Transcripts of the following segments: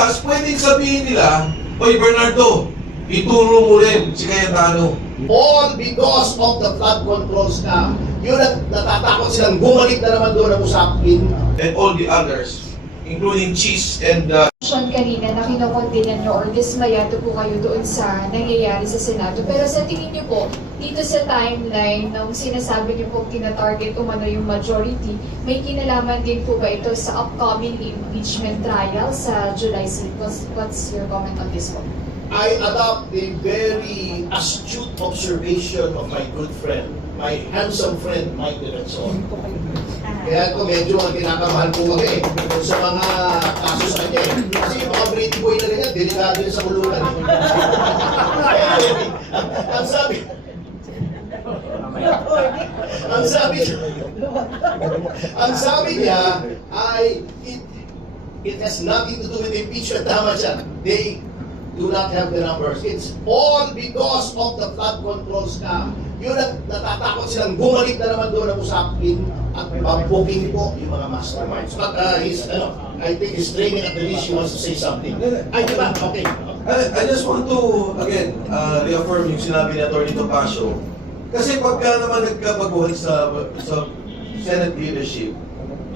bukas, pwedeng sabihin nila, Oy Bernardo, ituro mo rin si Cayetano. All because of the flood control scam. Yun at natatakot silang bumalik na naman doon ang usapin. And all the others, including Cheese and Kanina na kinokondena nyo or dismayado po kayo doon sa nangyayari sa Senado. Pero sa tingin nyo po, dito sa timeline nung sinasabi nyo po kina-target umano yung majority, may kinalaman din po ba ito sa upcoming impeachment trial sa July 6? What's your comment on this one? I adopt the very astute observation of my good friend, my handsome friend, Mike Defensor. Kaya ko medyo ang kinakamahan ko kami sa mga kaso sa kanya. Kasi yung mga pretty boy na ganyan, delikado yun sa kulungan. Ang sabi, ang sabi niya ay it has nothing to do with impeachment. Tama siya. They do not have the numbers. It's all because of the flood control scam. Yun at natatakot silang bumalik na naman doon ang usapin at pampukin po yung mga masterminds. But I think he's training at the least he wants to say something. Ay, di ba? Okay. I just want to, again, reaffirm yung sinabi ni Atty. Topacio. Kasi pagka naman nagkabaguhan sa Senate leadership,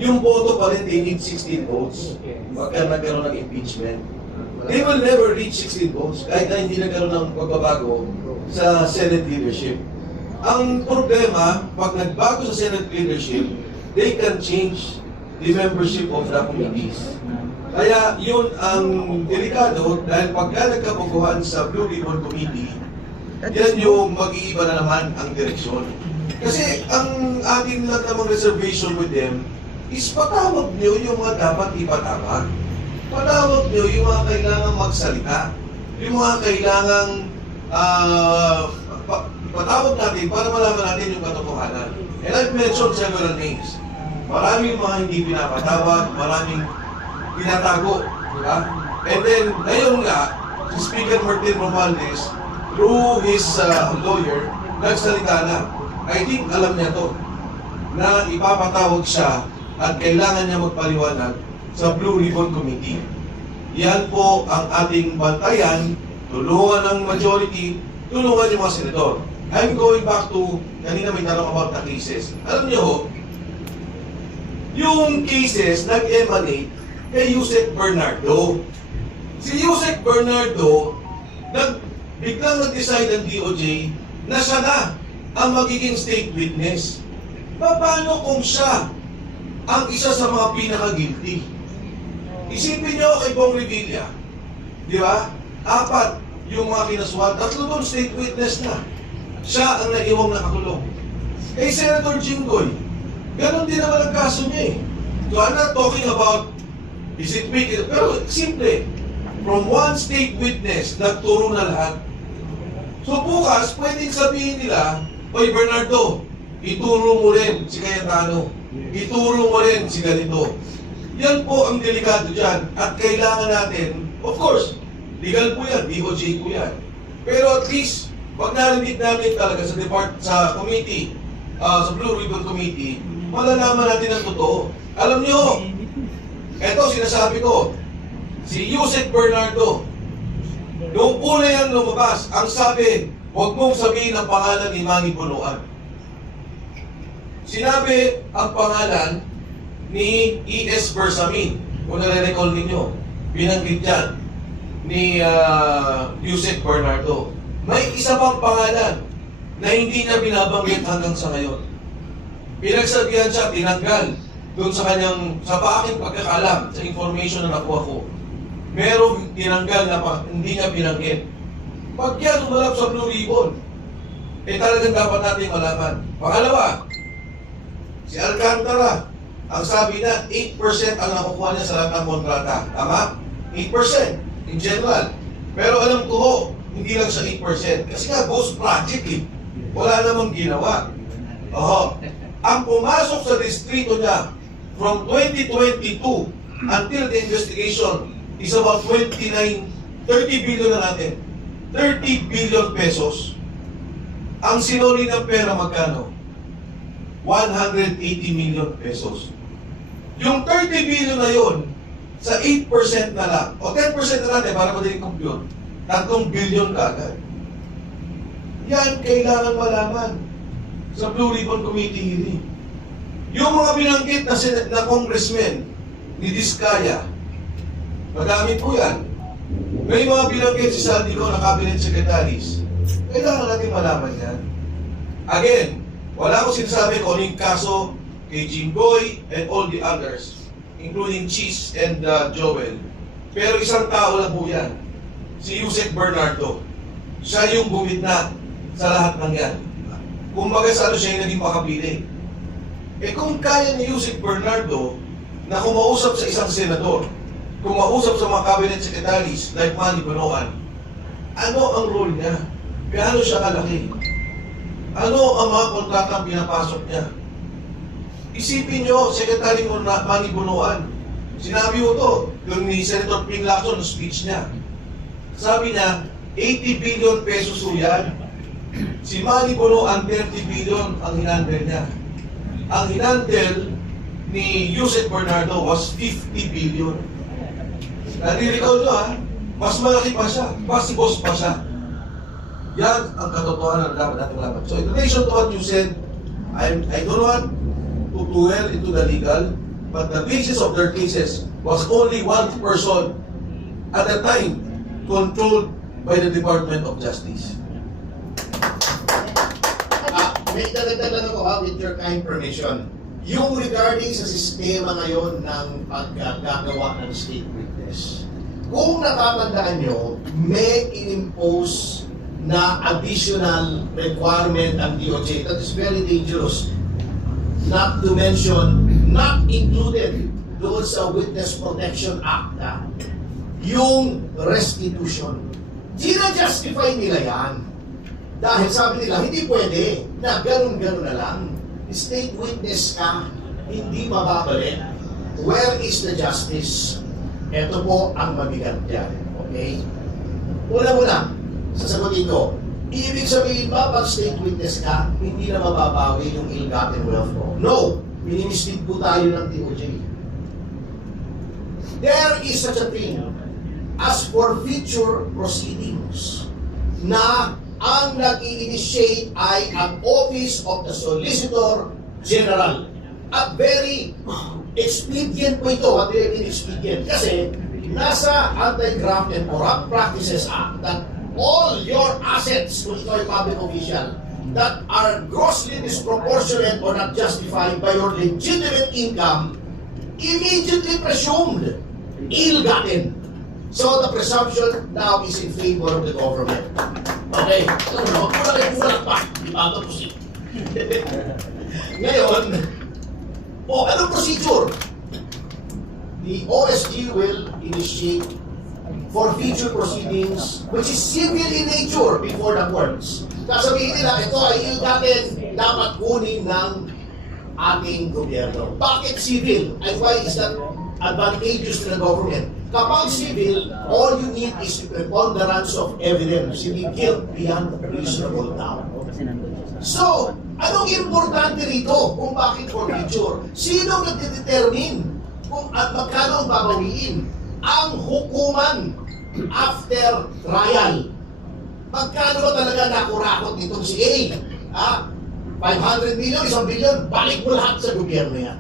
yung boto pa rin, they need 16 votes. Pagka nagkaroon ng impeachment. They will never reach 16 votes kahit na hindi nagkaroon ng pagbabago sa Senate leadership. Ang problema, pag nagbago sa Senate leadership, they can change the membership of the committees. Kaya yun ang delikado dahil pagka nagkabaguhan sa Blue Ribbon Committee, yan yung mag-iiba na naman ang direksyon. Kasi ang ating lang namang reservation with them is patawag nyo yung mga dapat ipatawag. Patawag nyo yung mga kailangang magsalita. Yung mga kailangang patawag natin para malaman natin yung katotohanan. And I've mentioned several names. Maraming mga hindi pinapatawag, maraming pinatago. Diba? And then, ngayon nga, si Speaker Martin Romualdez, through his lawyer, nagsalita na. I think alam niya to, na ipapatawag siya at kailangan niya magpaliwanag sa Blue Ribbon Committee. Yan po ang ating bantayan, tulungan ng majority, tulungan yung mga senador. I'm going back to, kanina may tanong about the cases. Alam niyo ho, yung cases nag-emanate kay Yusek Bernardo. Si Yusek Bernardo, biglang nag-decide ang DOJ na siya na ang magiging state witness. Paano kung siya ang isa sa mga pinaka-guilty? Isipin niyo kay Bong Revilla, di ba? 4 yung mga kinasuhan, 3 doon state witness na. Siya ang naiwang nakakulong. Kay Senator Jinggoy, ganon din naman ang kaso niya eh. So I'm not talking about is it wicked, pero simple. From one state witness, nagturo na lahat. So bukas, pwedeng sabihin nila, Oy Bernardo, ituro mo rin si Cayetano. Ituro mo rin si ganito. Yan po ang delikado dyan. At kailangan natin, of course, legal po yan, DOJ po yan. Pero at least, pag narinig namin talaga sa committee, sa Blue Ribbon Committee, malalaman natin ang totoo. Alam nyo, eto sinasabi ko, si Yusek Bernardo, noong una yan lumabas, ang sabi, huwag mong sabihin ang pangalan ni Manny Bunuan. Sinabi ang pangalan ni E.S. Bersamin. Kung nare-recall ninyo, binanggit yan ni Yusek Bernardo. May isa pang pangalan na hindi niya binabanggit hanggang sa ngayon. Pinagsabihan siya, tinanggal doon sa kanyang, sa aking pagkakalam, sa information na nakuha ko. Merong tinanggal na hindi niya binanggit. Pag yan umalap sa Blue Ribbon, talagang dapat natin malaman. Pangalawa, si Alcantara, ang sabi na 8% ang nakukuha niya sa lahat ng kontrata. Tama? 8% in general. Pero alam ko ho, hindi lang siya 8%. Kasi nga, ghost project eh. Wala namang ginawa. Oho. Ang pumasok sa distrito niya from 2022 until the investigation is about 30 billion na natin. 30 billion pesos. Ang sinuli ng pera magkano? 180 million pesos. Yung 30 billion na yun, sa 8% na lang, o 10% na lang para madaling compute, 3 billion kaagad. Yan kailangan malaman sa Blue Ribbon Committee hearing. Yung mga binanggit na congressmen ni Diskaya, madami po yan. May mga binanggit si Saldico na cabinet secretaries. Kailangan natin malaman yan. Again, wala akong sinasabi kung ano yung kaso kay Jimboy and all the others, including Cheese and Joel. Pero isang tao lang po yan, si Yusek Bernardo. Siya yung gumitna sa lahat ng yan. Kumbaga sa ano siya yung naging makabili. Eh kung kaya ni Yusek Bernardo na kumausap sa isang senador, kumausap sa mga cabinet secretaries like Manny Bonoan, ano ang role niya? Gaano siya kalaki? Ano ang mga kontratang pinapasok niya? Isipin nyo, Secretary Manny Bonoan, sinabi mo to, yung ni Senator Ping Lacson ng speech niya. Sabi niya, 80 billion pesos po yan. Si Manny Bonoan, 30 billion ang hinandel niya. Ang hinandel ni Yusek Bernardo was 50 billion. Nalirikaw nyo ha, mas malaki pa siya, mas boss pa siya. Yan ang katotohanan na dapat natin malaman. So in relation to what you said, I don't want to dwell into the legal, but the basis of their cases was only one person at the time controlled by the Department of Justice. May dadagdag lang ako ha, with your kind permission. Yung regarding sa sistema ngayon ng paggagawa ng state witness, kung natatandaan nyo, may inimpose na additional requirement ang DOJ that is very dangerous. Not to mention, not included doon sa Witness Protection Act yung restitution. Gina-justify nila yan. Dahil sabi nila, hindi pwede na ganun-ganun na lang. State witness ka, hindi mababalik. Where is the justice? Ito po ang mabigat dyan. Okay? Una-una, sasagutin ko, ibig sabihin ba pag state witness ka, hindi na mababawi yung ill-gotten wealth mo? No! Minimislead po tayo ng DOJ. There is such a thing as forfeiture proceedings na ang nag-i-initiate ay ang Office of the Solicitor General. At very expedient po ito. What do you mean expedient? Kasi nasa Anti-Graft and Corrupt Practices Act that all your assets, kung ito ay public official, that are grossly disproportionate or not justified by your legitimate income, immediately presumed ill-gotten. So the presumption now is in favor of the government. Okay, so kulang pa. Ito po si. Ngayon, anong procedure? The OSG will initiate forfeiture proceedings which is civil in nature before the courts. Sasabihin nila, ito ay ill-gotten, dapat kunin ng ating gobyerno. Bakit civil? And why is that advantageous to the government? Kapag civil, all you need is the preponderance of evidence. Hindi guilt beyond reasonable doubt. So, anong importante rito kung bakit forfeiture? Sino nagdedetermine kung at magkano ang babawiin? Ang hukuman after trial. Magkano ba talaga nakurakot nitong si A? 500 million, 1 billion, balik mo lahat sa gobyerno yan.